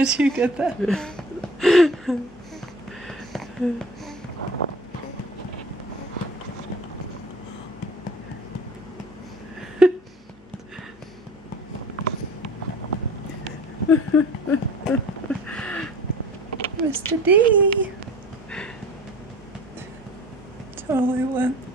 Did you get that? Mr. D. Totally went.